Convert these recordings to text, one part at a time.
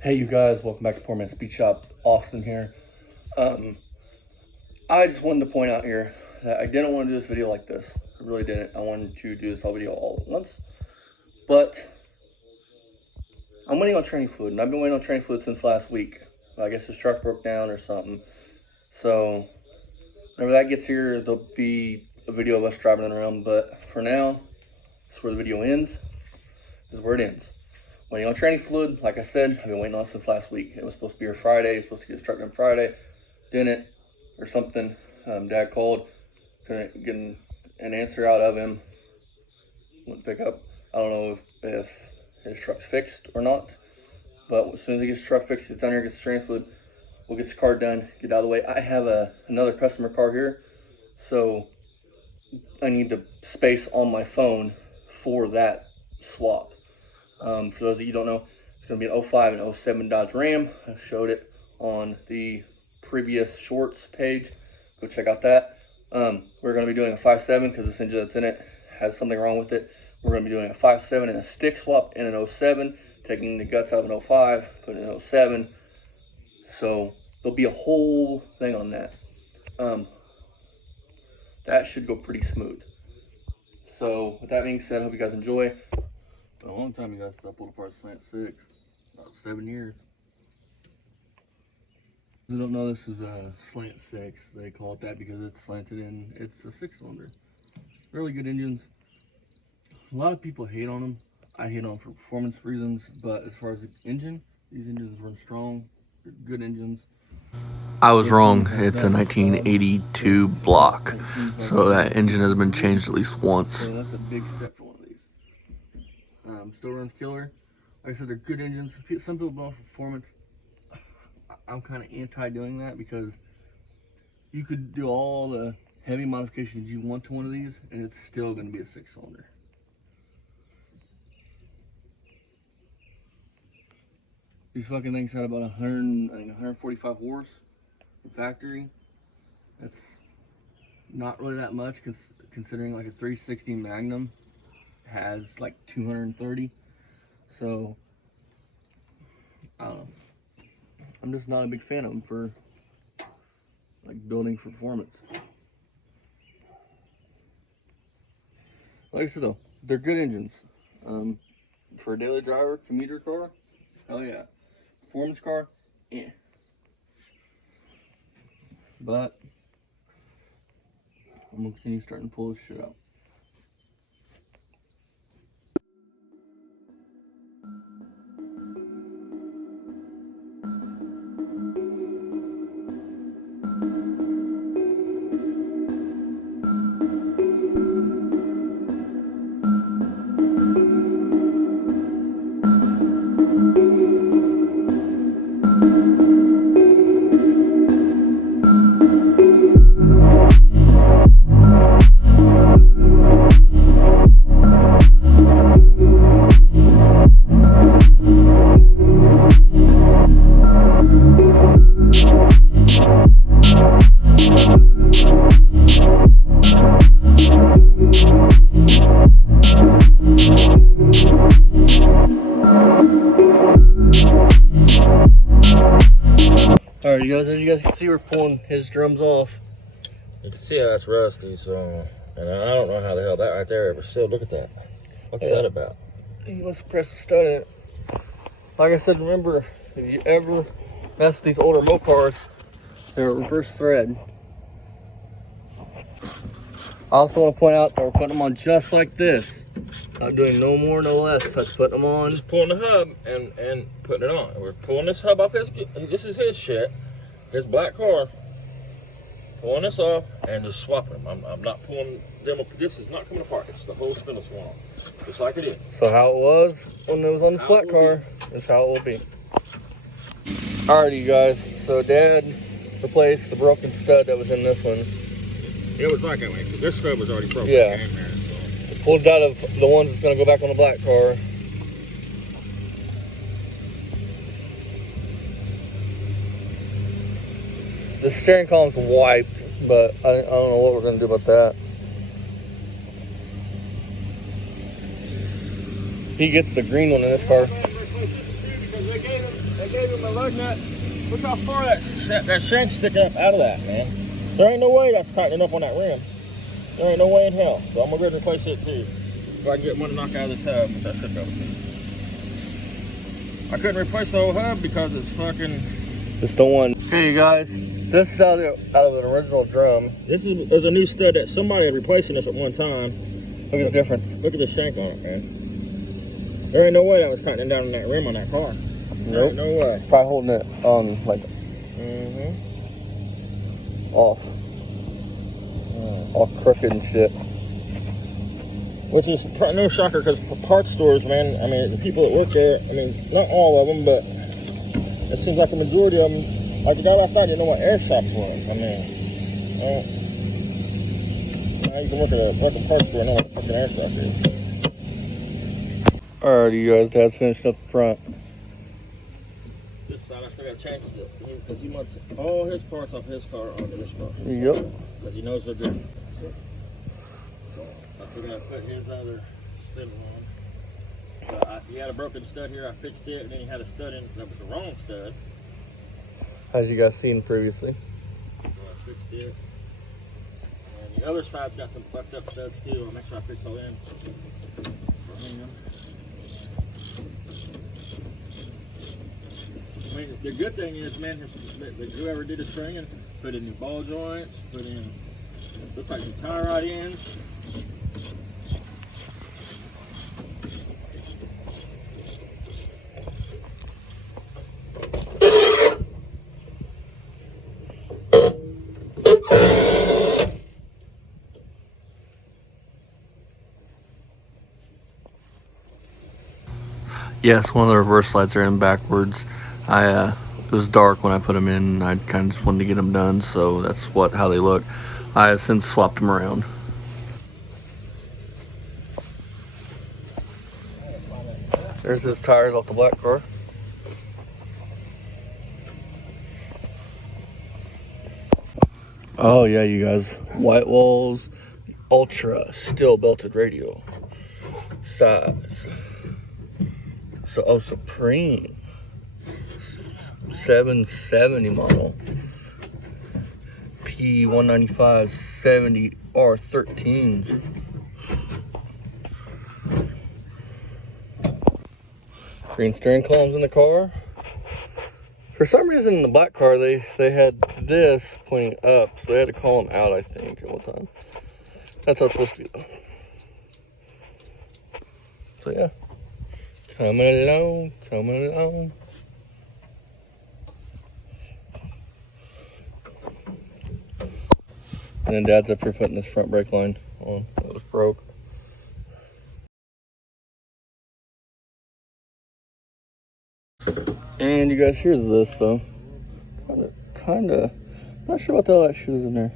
Hey you guys, welcome back to Poor Man's Speed Shop. Austin here. I just wanted to point out here that I didn't want to do this video like this. I really didn't. I wanted to do this whole video all at once. But I'm waiting on training fluid, and I've been waiting on training fluid since last week. I guess his truck broke down or something. So whenever that gets here, there'll be a video of us driving it around. But for now, that's where the video ends. This is where it ends. Waiting on training fluid, like I said, I've been waiting on it since last week. It was supposed to be here Friday. He was supposed to get his truck done Friday. Didn't, or something. Dad called. Couldn't get an answer out of him. Wouldn't pick up. I don't know if his truck's fixed or not. But as soon as he gets his truck fixed, he's down here, gets the training fluid, we'll get his car done, get out of the way. I have another customer car here. So I need the space on my phone for that swap. For those of you who don't know, it's going to be an 05 and 07 Dodge Ram. I showed it on the previous shorts page. Go check out that. We're going to be doing a 5.7 because this engine that's in it has something wrong with it. We're going to be doing a 5.7 and a stick swap in an 07, taking the guts out of an 05, putting it in 07. So there'll be a whole thing on that. That should go pretty smooth. So with that being said, I hope you guys enjoy. For a long time you guys pulled apart slant 6, about 7 years. If you don't know, this is a slant 6. They call it that because it's slanted in. It's a 6-cylinder. Really good engines. A lot of people hate on them. I hate on them for performance reasons, but as far as the engine, these engines run strong. They're good engines. I was wrong. It's a 1982 block, so that engine has been changed at least once. So that's a big step for one of these. Still runs killer. Like I said, they're good engines. Some people go for performance. I'm kind of anti doing that because you could do all the heavy modifications you want to one of these, and it's still going to be a 6-cylinder. These fucking things had about 145 horse from factory. That's not really that much considering like a 360 Magnum has like 230. So I don't know. I'm just not a big fan of them for like building for performance. Like I said though, they're good engines. For a daily driver, commuter car, hell yeah. Performance car, yeah. But I'm gonna continue starting to pull this shit out. Alright, you guys, as you guys can see, we're pulling his drums off. You can see how it's rusty, so, and I don't know how the hell that right there ever sealed. Look at that. What's that about? You must press the stud in it. Like I said, remember, if you ever mess with these older Mopars, they're a reverse thread. I also want to point out that we're putting them on just like this. Not doing no more, no less. Just putting them on. Just pulling the hub and putting it on. We're pulling this hub off his, this is his shit, his black car. Pulling this off and just swapping them. I'm not pulling them up. This is not coming apart. It's the whole spindle swung off, just like it is. So how it was when it was on this black car is how it will be. Alrighty, you guys. So Dad replaced the broken stud that was in this one. It was like that way. This stud was already broken. Yeah. Pulled it out of the ones that's going to go back on the black car. The steering column's wiped, but I don't know what we're going to do about that. He gets the green one in this car. Because they gave him They gave him a lug nut. Look how far that shank's sticking up out of that, man. There ain't no way that's tightening up on that rim. There ain't no way in hell. So I'm gonna go ahead and replace it too. If I can get one to knock out of the tub, which I should be able to. I couldn't replace the whole hub because it's fucking. It's the one. Hey, you guys. This is out of an original drum. This is a new stud that somebody had replacing this at one time. Look at the difference. Look at the shank on it, man. There ain't no way that was tightening down on that rim on that car. Nope. No way. Probably holding it on like off. All crooked and shit. Which is no shocker because for parts stores, man, I mean, the people that work there, I mean, not all of them, but it seems like a majority of them, like the guy outside didn't know what air shops were. I mean, now you can work at a parts store and know what the fucking air shop is. Alrighty, you guys, Dad's finished up the front. This side, I still gotta change it because he wants all his parts off his car onto this car. Yep. Because he knows they're good. I still gotta put his other spindle on. He had a broken stud here, I fixed it, and then he had a stud in that was the wrong stud. As you guys seen previously. So I fixed it. And the other side's got some fucked up studs too. I'll make sure I fix all in. I mean, the good thing is, man, whoever did the stringing put in new ball joints, put in, looks like some tie rod ends. Yes, one of the reverse lights are in backwards. It was dark when I put them in. I kind of just wanted to get them done, so that's how they look. I have since swapped them around. There's his tires off the black car. Oh yeah, you guys. White walls, ultra steel belted radio. Size. So Supreme. 770 model. P195 70 R13s. Green steering columns in the car. For some reason in the black car they had this pointing up, so they had to call them out, I think, at one time. That's how it's supposed to be though. So yeah. Coming along, coming along. And then Dad's up here putting this front brake line on. That was broke. And you guys, here's this though. Kinda, not sure what the hell that shit is in there.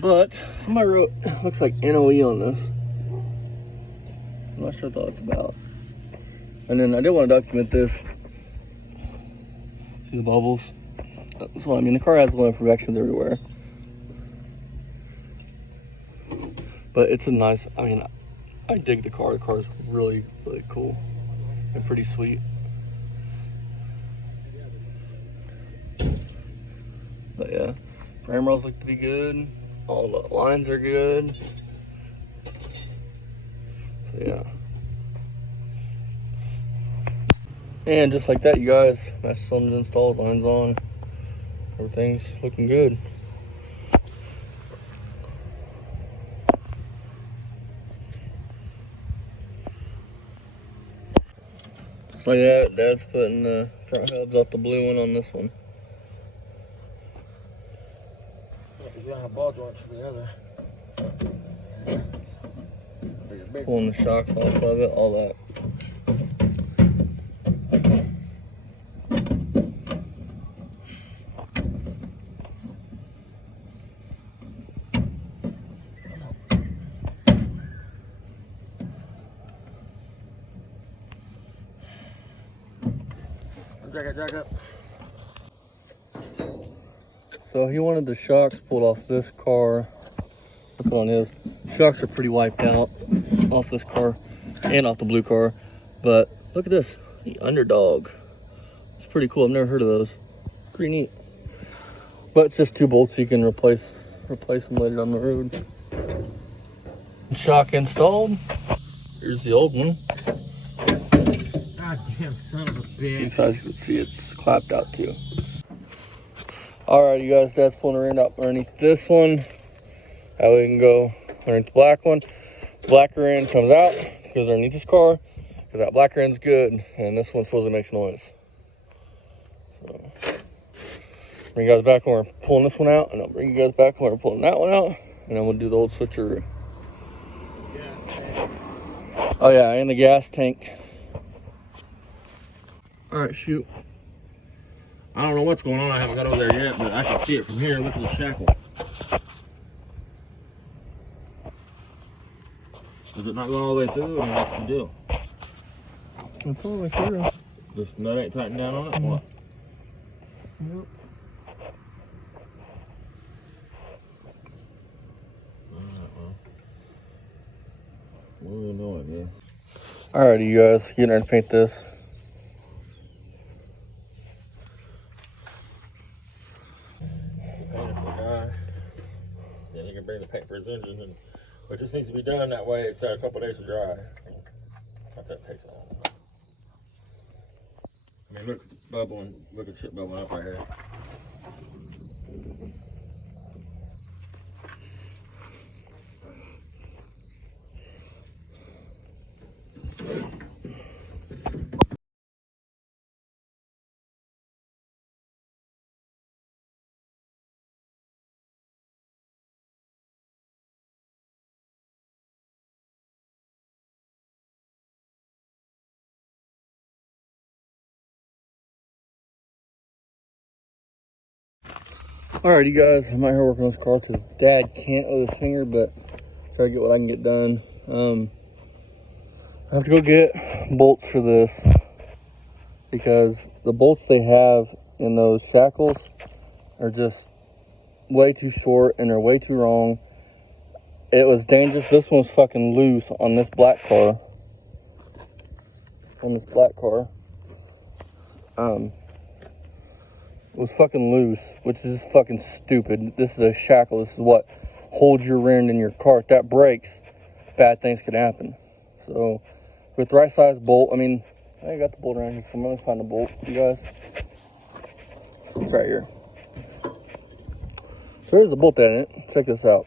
But somebody wrote, looks like NOE on this. I'm not sure what that's about. And then I did want to document this. See the bubbles? So I mean, the car has a lot of imperfections everywhere. But it's a nice, I mean, I dig the car. The car is really, really cool and pretty sweet. But yeah, frame rails look to be good. All the lines are good. So yeah. And just like that, you guys, master cylinder's installed, lines on, everything's looking good. Just like that, Dad's putting the front hubs off the blue one on this one. You have ball joints for the other. Pulling the shocks off of it, all that. Jack up. So he wanted the shocks pulled off this car. Look on his. Shocks are pretty wiped out off this car and off the blue car. But look at this, the underdog. pretty cool. I've never heard of those. Pretty neat. But it's just 2 bolts, so you can replace them later down the road. Shock installed. Here's the old one. Goddamn son of a bitch. As you can see, it's clapped out too. Alright, you guys, Dad's pulling the end up underneath this one. That way we can go underneath the black one. Blacker end comes out, goes underneath this car, because that blacker end's good, and this one supposedly makes noise. So, bring you guys back when we're pulling this one out, and I'll bring you guys back when we're pulling that one out, and then we'll do the old switcheroo. Oh yeah, and the gas tank. Alright, shoot. I don't know what's going on. I haven't got over there yet, but I can see it from here. Look at the shackle. Is it not going all the way through, or what's the deal? It's all the way through. This nut ain't tightened down on it? What? Yep. What are we doing here? Alrighty, you guys, getting ready to paint this. Paint it for the guy. Then he can bring the paint for his engine. And, but this needs to be done that way. It's a couple days to dry. Not that takes long. I mean, look at the bubbling. Look at shit bubbling up right here. Alright, you guys, I'm out here working on this car because Dad can't with his finger, but try to get what I can get done. I have to go get bolts for this because the bolts they have in those shackles are just way too short and they're way too wrong. It was dangerous. This one was fucking loose on this black car. It was fucking loose, which is fucking stupid. This is a shackle. This is what holds your rear end in your car. If that breaks, bad things can happen. So, with the right size bolt, I mean, I got the bolt around here somewhere. Let's find the bolt, you guys. It's right here. There's a bolt in it. Check this out.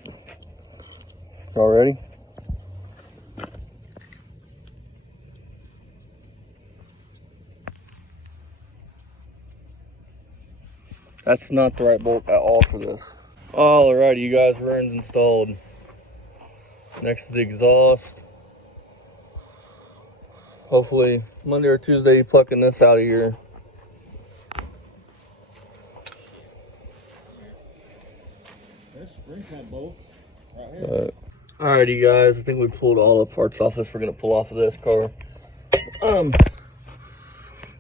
Y'all ready? That's not the right bolt at all for this. Alrighty, you guys, rear end's installed. Next to the exhaust. Hopefully Monday or Tuesday plucking this out of here. There's a spring pump bolt right here. Alrighty, guys, I think we pulled all the parts off this. We're gonna pull off of this car.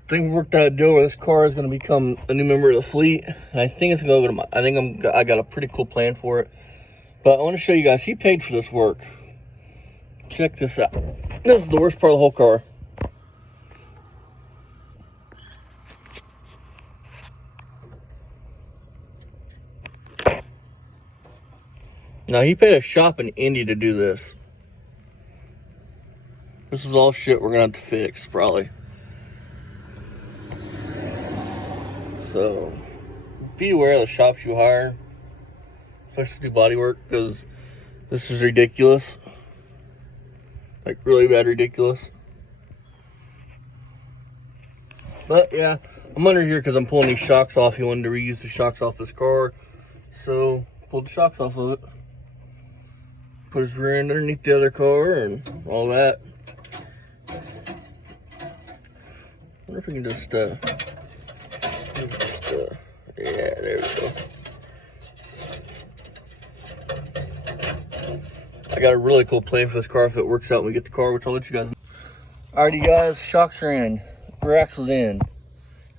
I think we worked out a deal where this car is going to become a new member of the fleet. And I think it's going to go to I got a pretty cool plan for it. But I want to show you guys, he paid for this work. Check this out. This is the worst part of the whole car. Now, he paid a shop in Indy to do this. This is all shit we're going to have to fix, probably. So, be aware of the shops you hire, especially to do body work, because this is ridiculous. Like, really bad ridiculous. But, yeah, I'm under here because I'm pulling these shocks off. He wanted to reuse the shocks off this car, so pulled the shocks off of it. Put his rear end underneath the other car and all that. I wonder if we can just, yeah, there we go. I got a really cool plan for this car if it works out when we get the car, which I'll let you guys know. Alrighty, guys, shocks are in, rear axle's in,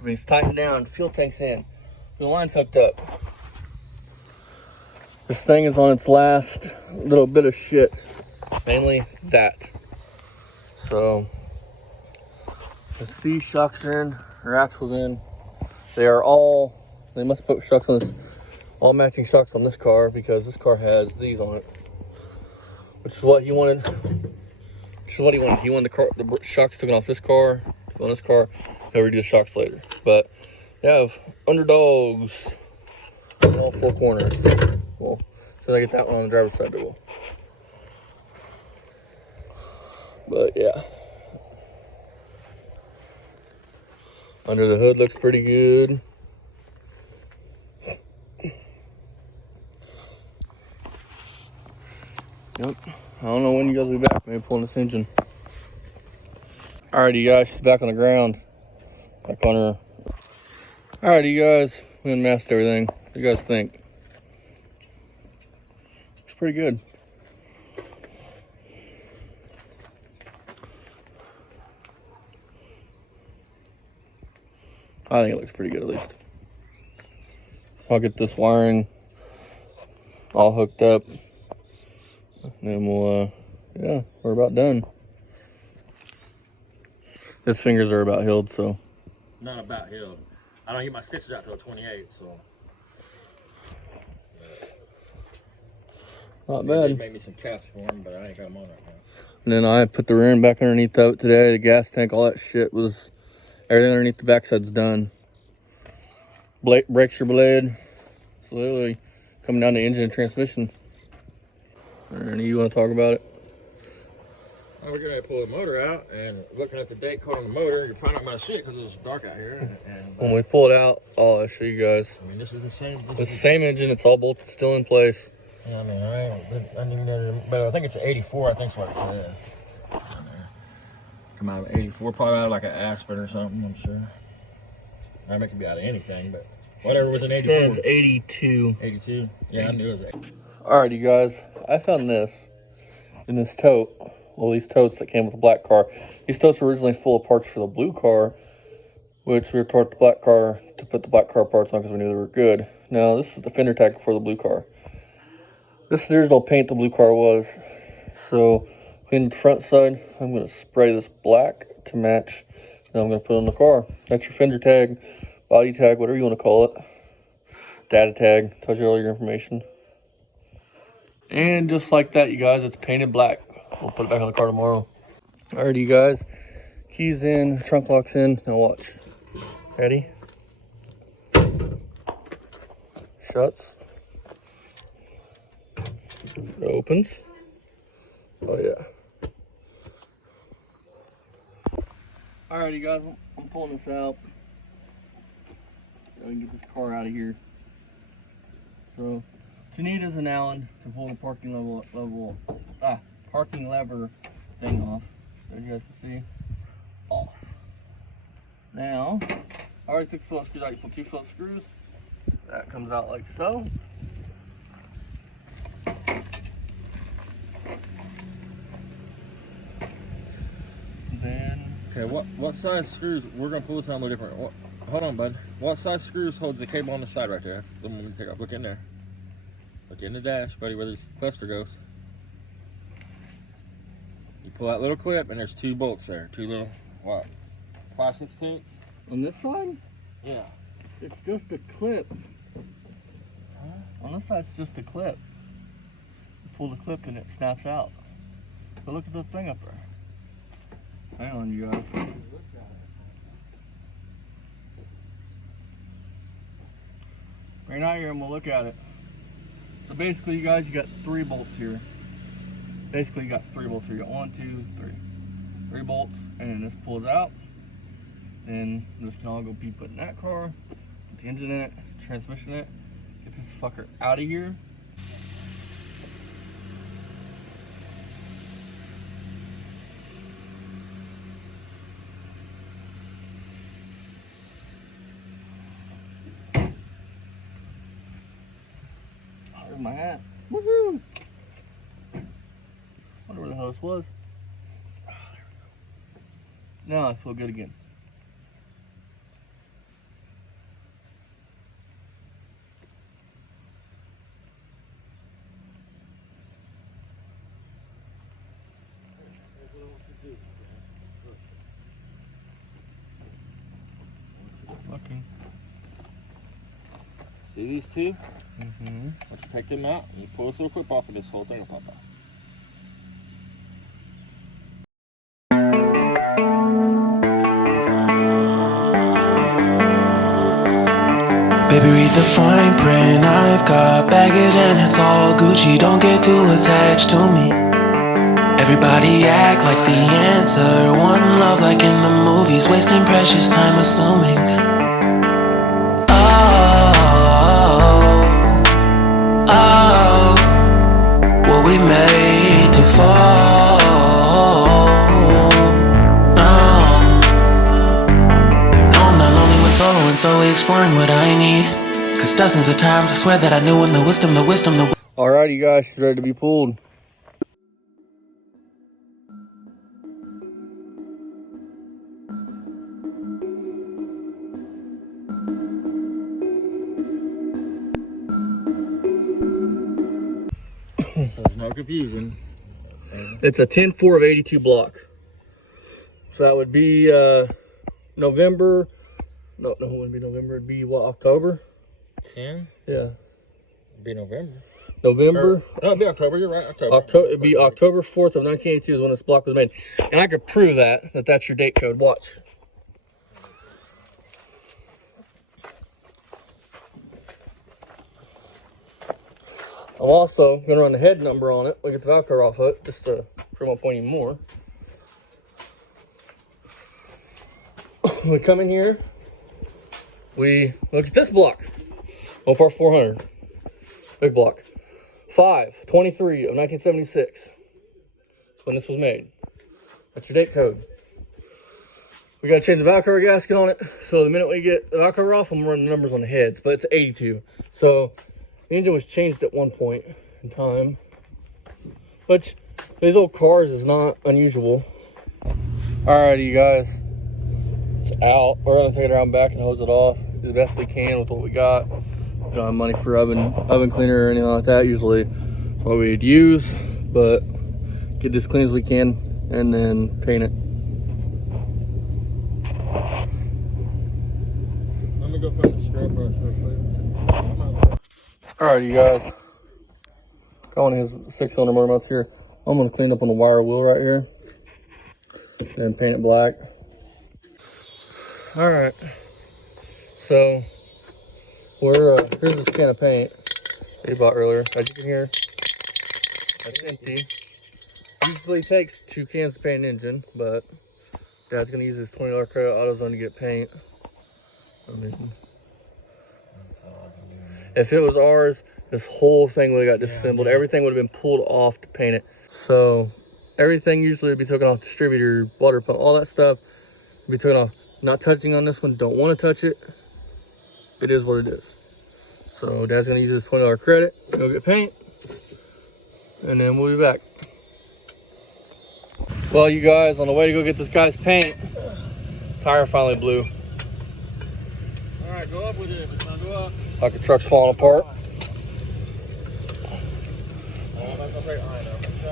everything's tightened down, fuel tank's in, the line's hooked up. This thing is on its last little bit of shit, mainly that. So, let's see, shocks are in, rear axle's in. They must put shocks on this, all matching shocks on this car because this car has these on it, which is what he wanted. Which is what he wanted. He wanted the shocks taken off this car, on this car. He'll redo the shocks later. But they have underdogs on all four corners. Well, so I get that one on the driver's side, they will. But yeah, under the hood looks pretty good. Yep. I don't know when you guys will be back. Maybe pulling this engine. Alrighty, you guys. She's back on the ground. Back on her. Alrighty, you guys. We unmasked everything. What do you guys think? It's pretty good. I think it looks pretty good at least. I'll get this wiring all hooked up. And then we'll, yeah, we're about done. His fingers are about healed, so. Not about healed. I don't get my stitches out till 28, so. Not bad. They made me some caps for him, but I ain't got them on right now. And then I put the rear end back underneath of it today. The gas tank, all that shit was, everything underneath the backside's done. Brakes are blade. It's literally coming down to engine and transmission. Ernie, you want to talk about it? Well, we're going to pull the motor out, and looking at the date code on the motor, you're probably not going to see it because it's dark out here. When we pull it out, I'll show you guys. I mean, this is the same. It's the same engine. It's all bolted still in place. Yeah, I mean, I didn't even know, but I think it's 84. I think that's what it says. Come out of 84, probably out of like an Aspen or something. I'm sure. I mean, it could be out of anything, but whatever was an 84. It says 82. 82. Yeah, I knew it was 80. Alright, you guys. I found this in this tote. Well, these totes that came with the black car. These totes were originally full of parts for the blue car, which we were toward the black car to put the black car parts on because we knew they were good. Now, this is the fender tag for the blue car. This is the original paint the blue car was. So, clean the front side. I'm going to spray this black to match. Then I'm going to put it on the car. That's your fender tag, body tag, whatever you want to call it. Data tag, tells you all your information. And just like that, you guys, it's painted black. We'll put it back on the car tomorrow. Alrighty, you guys. Keys in, trunk locks in. Now watch. Ready? Shuts. It opens. Oh yeah. Alrighty, guys. I'm pulling this out. I can get this car out of here. So, what you need is an Allen to pull the parking lever thing off, so you guys can see. Off. Now, I already took the Phillips screws out. You pull 2 Phillips screws. That comes out like so. Then. Okay, what size screws? We're gonna pull this out a little different. Hold on, bud. What size screws holds the cable on the side right there? That's the one we take off. Look in there. Look in the dash, buddy, where this cluster goes. You pull that little clip, and there's 2 bolts there. 2 little, what, 5/16? On this side? Yeah. It's just a clip. Huh? On this side, it's just a clip. You pull the clip and it snaps out. But look at the thing up there. Hang on, you guys. Right out here, and we'll look at it. So basically, you guys, you got 3 bolts here. Basically, you got 3 bolts here. You got 1, 2, 3. 3 bolts, and this pulls out. And this can all go be put in that car. Put the engine in it, transmission in it. Get this fucker out of here. There's my hat. Woohoo! Wonder where the hell this was. Oh, there we go. Now I feel good again. Fucking. See these two? Mm-hmm. Once you take them out, and you pull this little clip off, and this whole thing will pop out. Baby, read the fine print. I've got baggage and it's all Gucci. Don't get too attached to me. Everybody act like the answer. One love like in the movies. Wasting precious time assuming. Oh, were we made to fall? Solo and solely exploring what I need. Cause dozens of times I swear that I knew when the wisdom. Alrighty guys, she's ready to be pulled. So there's no confusion. It's a 10-4 of 82 block. So that would be November. No, it wouldn't be November. It'd be what, October? 10? Yeah. It'd be November. November. No, it'd be October. You're right. October. It'd be October 4th of 1982 is when this block was made. And I could prove that's your date code. Watch. I'm also going to run the head number on it. Look at the Velcro off of it, just to prove my point even more. We come in here. We look at this block. Opar 400. Big block. 5/23 of 1976. That's when this was made. That's your date code. We got to change the Velcro gasket on it. So the minute we get the Velcro off, I'm going to run the numbers on the heads. But it's 82. So the engine was changed at one point in time. Which, these old cars is not unusual. Alrighty, you guys. It's out. We're going to take it around back and hose it off. Do the best we can with what we got. We don't have money for oven cleaner or anything like that. Usually that's what we'd use. But get this clean as we can and then paint it. Let me go find the scrap brush first. Alright, you guys. Got one of his 6-cylinder motor mounts here. I'm going to clean up on the wire wheel right here. And paint it black. Alright. So, here's this can of paint that you bought earlier. As you can hear, that's empty. Usually takes 2 cans to paint an engine, but Dad's going to use his $20 credit AutoZone to get paint. I mean, if it was ours, this whole thing would have got disassembled. Everything would have been pulled off to paint it. So everything usually would be taken off, distributor, water pump, all that stuff would be taken off. Not touching on this one, don't want to touch it. It is what it is. So Dad's gonna use his $20 credit, go get paint, and then we'll be back. Well, you guys, on the way to go get this guy's paint, tire finally blew. All right, go up with it. Now go up. Like the truck's falling apart.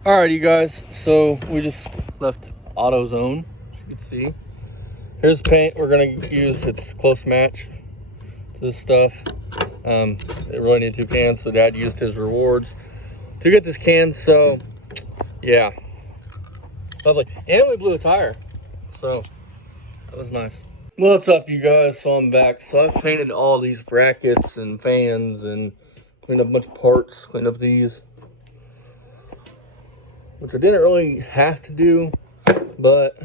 Alright, you guys, so we just left AutoZone, as you can see. Here's paint we're gonna use. It's close match to this stuff. It really needed 2 cans, so Dad used his rewards to get this can. So yeah, lovely. And we blew a tire, so that was nice. What's up, you guys? So I'm back. So I've painted all these brackets and fans and cleaned up a bunch of parts, cleaned up these, which I didn't really have to do, but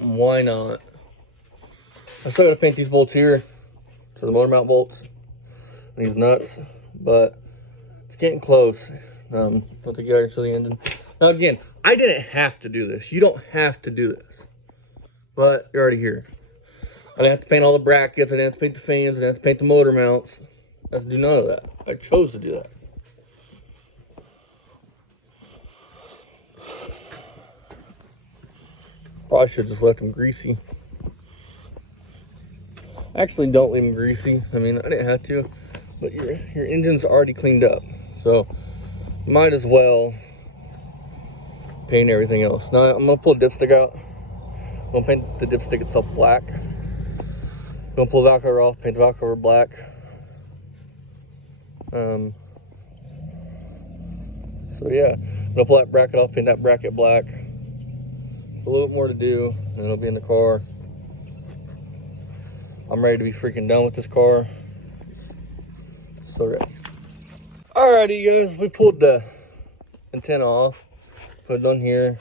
why not? I still got to paint these bolts here for the motor mount bolts and these nuts, but it's getting close. Put together into the engine. Now again, I didn't have to do this. You don't have to do this, but you're already here. I didn't have to paint all the brackets. I didn't have to paint the fans. I didn't have to paint the motor mounts. I have to do none of that. I chose to do that. Probably should have just left them greasy. Actually, don't leave them greasy. I mean, I didn't have to, but your engine's already cleaned up, so might as well paint everything else. Now I'm gonna pull the dipstick out. I'm gonna paint the dipstick itself black. I'm gonna pull the Velcro off, paint the Velcro black. So yeah, I'll pull that bracket off, paint that bracket black. A little bit more to do, and it'll be in the car. I'm ready to be freaking done with this car. So ready. Alrighty, guys, we pulled the antenna off, put it on here.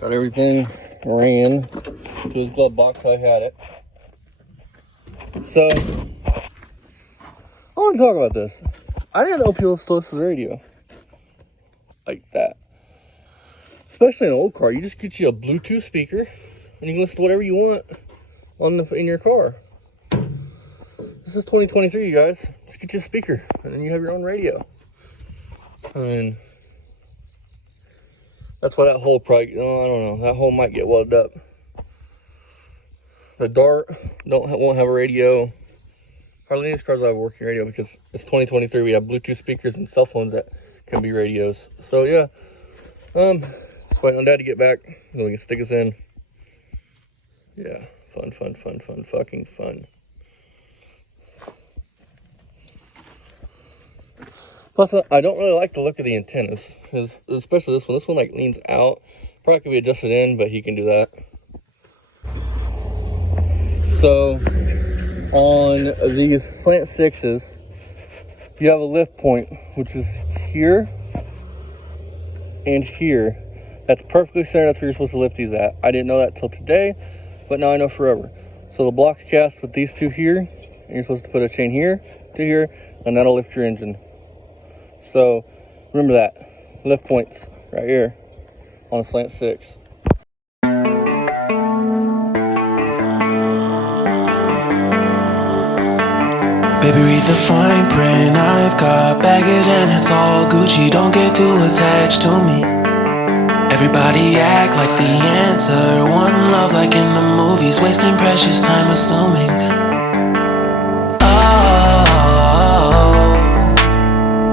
Got everything ran to his glove box. I had it. So I want to talk about this. I didn't know people still listen to the radio like that. Especially in an old car, you just get you a Bluetooth speaker and you can listen to whatever you want in your car. This is 2023, you guys. Just get you a speaker and then you have your own radio. I mean, that's why that hole probably, I don't know, that hole might get welded up. The Dart won't have a radio. Hardly any of these cars will have a working radio because it's 2023. We have Bluetooth speakers and cell phones that can be radios. So yeah, just waiting on Dad to get back, then we can stick us in. Yeah, fun, fucking fun. Plus, I don't really like the look of the antennas, especially this one. This one like leans out. Probably could be adjusted in, but he can do that. So on these slant sixes, you have a lift point, which is here and here. That's perfectly centered. That's where you're supposed to lift these at. I didn't know that till today, but now I know forever. So the block's cast with these two here, and you're supposed to put a chain here to here, and that'll lift your engine. So remember that. Lift points right here on a slant six. Baby, read the fine print. I've got baggage and it's all Gucci. Don't get too attached to me. Everybody act like the answer. One love like in the movies. Wasting precious time assuming.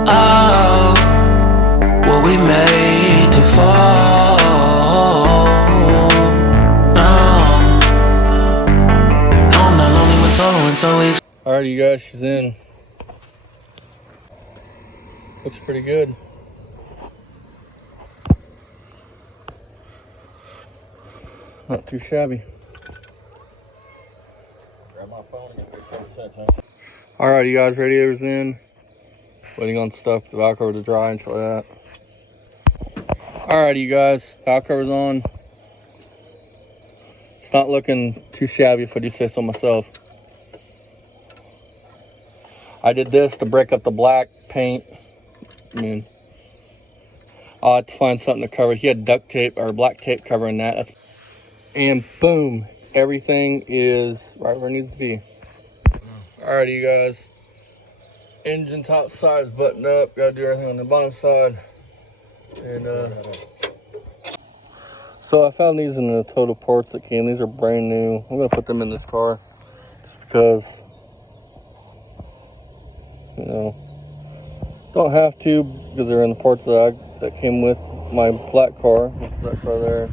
Oh, were we made to fall? No, I'm not lonely when solo and so Alright, you guys, she's in. Looks pretty good. Not too shabby. Grab my phone and get 30 seconds. Alright, you guys, radiator's in. Waiting on stuff, the valve cover to dry and shit like that. Alright, you guys, valve cover's on. It's not looking too shabby if I do say so myself. I did this to break up the black paint. I mean, I'll have to find something to cover. He had duct tape or black tape covering that. And boom, everything is right where it needs to be. Alrighty, you guys. Engine top side is buttoned up. Gotta do everything on the bottom side. And so I found these in the total parts that came. These are brand new. I'm gonna put them in this car just because, you know, don't have to because they're in the parts that came with my black car. That car there,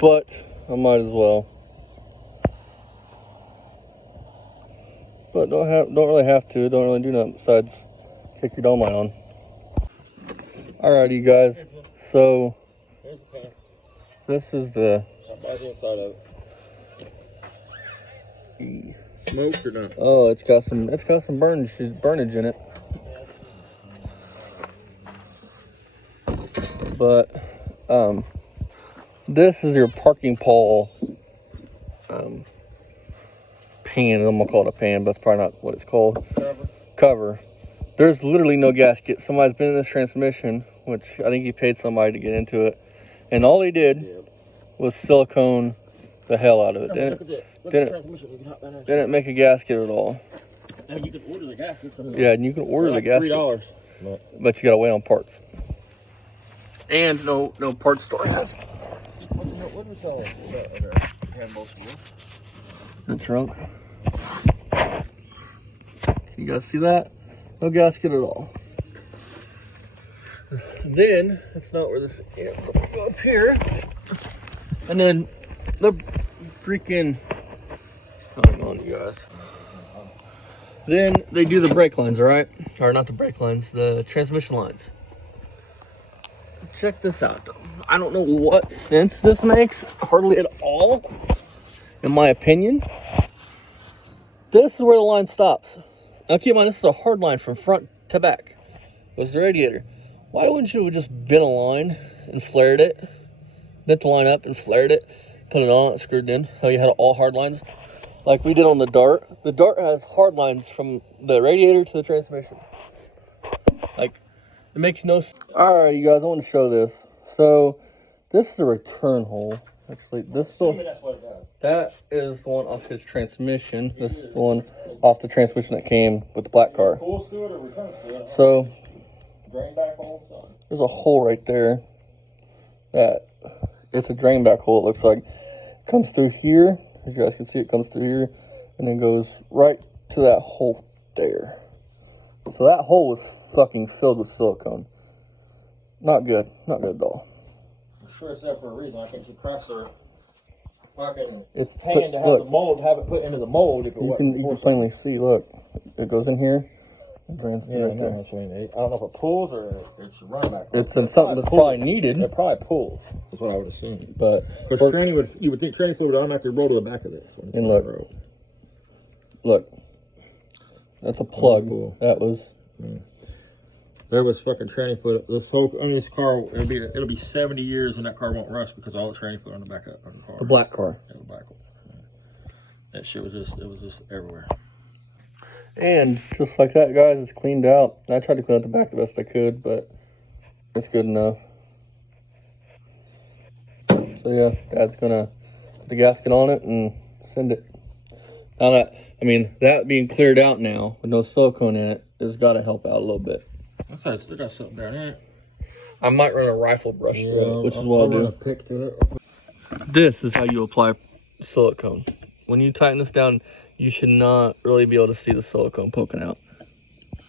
but I might as well. But don't really have to. Don't really do nothing besides kick your dome light on. Alright, you guys. So this is the inside of it. Smoked or not? Oh, it's got some burnage in it. But this is your parking pole pan. I'm gonna call it a pan, but that's probably not what it's called. Cover. There's literally no gasket. Somebody's been in this transmission, which I think he paid somebody to get into it, and all he did was silicone the hell out of it. Didn't make a gasket at all. And you can order the gaskets. Yeah, and you can order the gaskets. $3. But you gotta wait on parts. And no parts store. What did we sell? The trunk. Can you guys see that? No gasket at all. Then, that's not where this is. So I'll go up here. And then the freaking, hang on, you guys. Then they do the brake lines, all right? Or not the brake lines, the transmission lines. Check this out, though. I don't know what sense this makes, hardly at all, in my opinion. This is where the line stops. Now keep in mind, this is a hard line from front to back. It's the radiator. Why wouldn't you have just bent a line and flared it? Bent the line up and flared it, put it on, screwed it in. How you had all hard lines, like we did on the Dart. The Dart has hard lines from the radiator to the transmission. Like, it makes no sense. Alright, you guys, I want to show this. So, this is a return hole. Actually, this is that is the one off his transmission. This is the one off the transmission that came with the black car. So, there's a hole right there. That it's a drain back hole, it looks like. It comes through here. As you guys can see, it comes through here. And then goes right to that hole there. So that hole was fucking filled with silicone. Not good. Not good at all. I'm sure it's there for a reason. I think the compressor fucking it's paying to have the mold, have it put into the mold. If it you can plainly see, look. It goes in here. It drains through right there. I don't know if it pulls or it's a run back. It's in something that's probably needed. It probably pulls. That's what I would assume. But because you would think tranny fluid would automatically roll to the back of this. And look. That's a plug. Cool. That was. There was fucking tranny fluid. This whole, I mean, this car, it'll be 70 years and that car won't rust because all the tranny fluid on the back of the car. The black car. Yeah, the black one. That shit was just everywhere. And just like that, guys, it's cleaned out. I tried to clean out the back the best I could, but it's good enough. So yeah, Dad's gonna put the gasket on it and send it. Now that being cleared out now with no silicone in it has got to help out a little bit. I thought I still got something down here. I might run a rifle brush through it, which is what I'll do. A pick through it. This is how you apply silicone. When you tighten this down, you should not really be able to see the silicone poking out.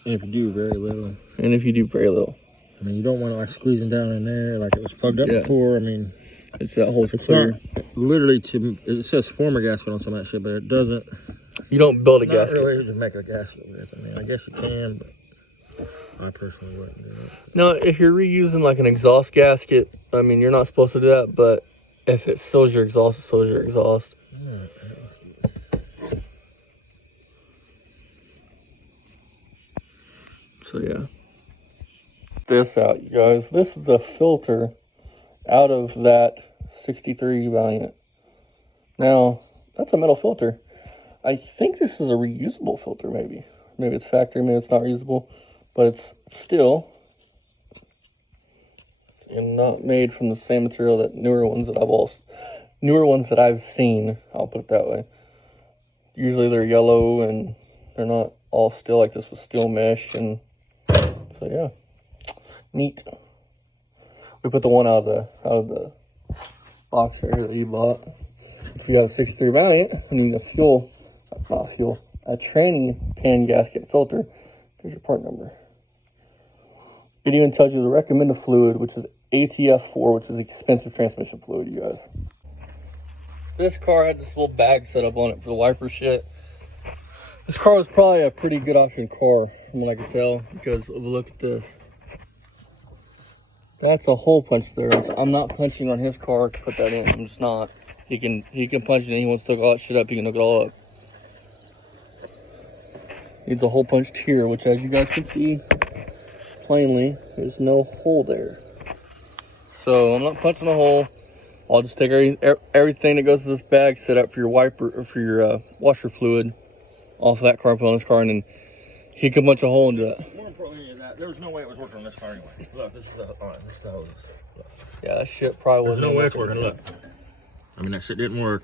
And if you do very little. And if you do very little. I mean, you don't want to like squeezing down in there like it was plugged up before. I mean, it's that hole's clear. Literally, it says former gasket on some of that shit, but it doesn't. You don't build a gasket. Not really to make a gasket with. I mean, I guess you can, but I personally wouldn't do that. No, if you're reusing like an exhaust gasket, I mean, you're not supposed to do that, but if it seals your exhaust, it seals your exhaust. So yeah, this out, you guys. This is the filter out of that 63 Valiant. Now, that's a metal filter. I think this is a reusable filter, maybe. Maybe it's factory, maybe it's not reusable, but it's still and not made from the same material that newer ones that I've seen. I'll put it that way. Usually they're yellow and they're not all steel. Like this was steel mesh, and so yeah, neat. We put the one out of the box right here that you bought. If you got a 63 Valiant, and then a tranny pan gasket filter. There's your part number. It even tells you the recommended fluid, which is ATF4, which is expensive transmission fluid, you guys. This car had this little bag set up on it for the wiper shit. This car was probably a pretty good option car, from what I could tell, because look at this. That's a hole punch there. I'm not punching on his car to put that in. I'm just not. He can punch it, and he wants to hook all that shit up. He can hook it all up. Needs a hole punched here, which, as you guys can see plainly, there's no hole there. So I'm not punching a hole. I'll just take everything that goes to this bag set up for your wiper or for your washer fluid off of that car, put on this car, and then he can punch a hole into that. More importantly than that, there was no way it was working on this car anyway. Look, this is the hose. Yeah, that shit probably wasn't. There's no way it's working. Look, I mean that shit didn't work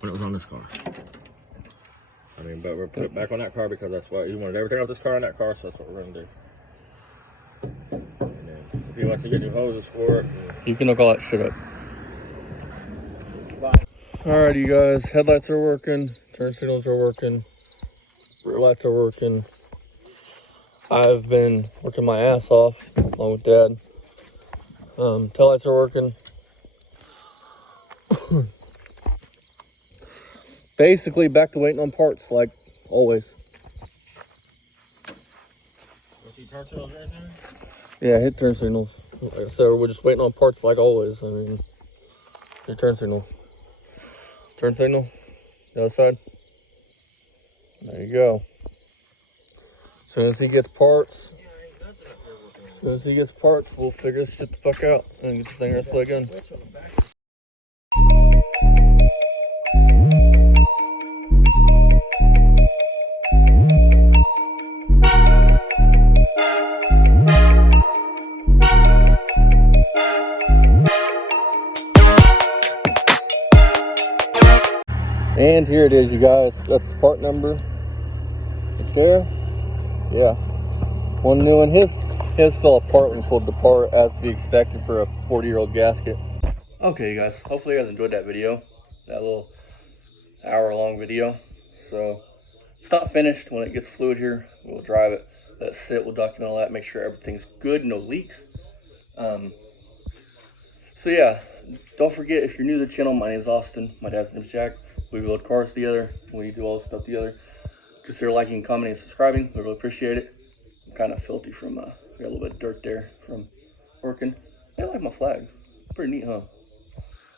when it was on this car. I mean, but we're put it back on that car because that's what he wanted everything off this car on that car, so that's what we're gonna do. And then if he wants to get new hoses for it, you can hook all that shit up. Alright, you guys, headlights are working, turn signals are working, rear lights are working. I've been working my ass off along with Dad. Taillights are working. Basically back to waiting on parts like always. turn signals or anything? Yeah, hit turn signals. Like I said, we're just waiting on parts like always. I mean, hit turn signal. Turn signal. The other side. There you go. As soon as he gets parts, we'll figure this shit the fuck out and get this thing rest play again. And here it is, you guys. That's the part number. Right there. Yeah. One new one. His fell apart when pulled apart, as to be expected for a 40-year-old gasket. Okay, you guys. Hopefully you guys enjoyed that video. That little hour-long video. So, it's not finished. When it gets fluid here, we'll drive it. Let it sit. We'll document all that. Make sure everything's good. No leaks. So, yeah. Don't forget, if you're new to the channel, my name is Austin. My dad's name is Jack. We build cars together. We do all this stuff together. Consider liking, commenting, and subscribing. We really appreciate it. I'm kind of filthy from, got a little bit of dirt there from working. I like my flag. Pretty neat, huh?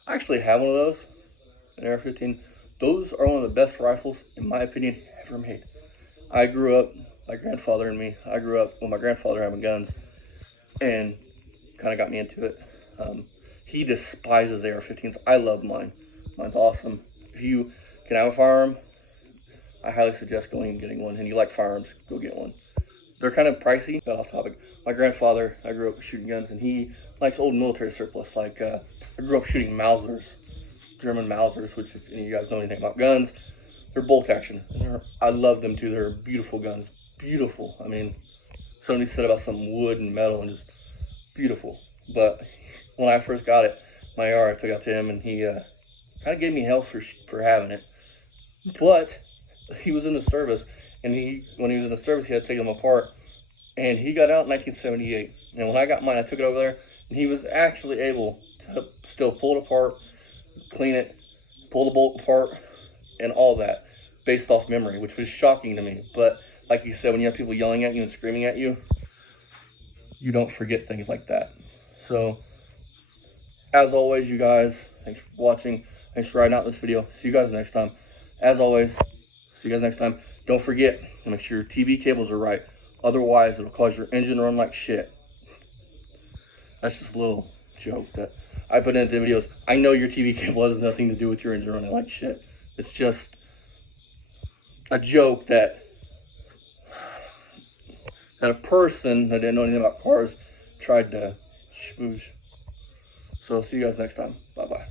I actually have one of those, an AR-15. Those are one of the best rifles, in my opinion, ever made. I grew up, my grandfather and me, I grew up with my grandfather having guns, and kind of got me into it. He despises AR-15s. I love mine. Mine's awesome. If you can have a firearm, I highly suggest going and getting one. And you like firearms, go get one. They're kind of pricey, but off topic. My grandfather, I grew up shooting guns, and he likes old military surplus. Like, I grew up shooting Mausers, German Mausers, which if any of you guys know anything about guns, they're bolt action. And I love them too. They're beautiful guns. Beautiful. I mean, somebody said about some wood and metal and just beautiful. But when I first got it, my AR, I took it out to him, and he kind of gave me hell for having it. But he was in the service, and when he was in the service, he had to take them apart, and he got out in 1978. And when I got mine, I took it over there, and he was actually able to still pull it apart, clean it, pull the bolt apart, and all that based off memory, which was shocking to me. But like you said, when you have people yelling at you and screaming at you, you don't forget things like that. So, as always, you guys, thanks for watching. Thanks for riding out this video. See you guys next time. As always, see you guys next time. Don't forget to make sure your TV cables are right. Otherwise, it'll cause your engine to run like shit. That's just a little joke that I put into the videos. I know your TV cable has nothing to do with your engine running like shit. It's just a joke that a person that didn't know anything about cars tried to schmooze. So see you guys next time. Bye-bye.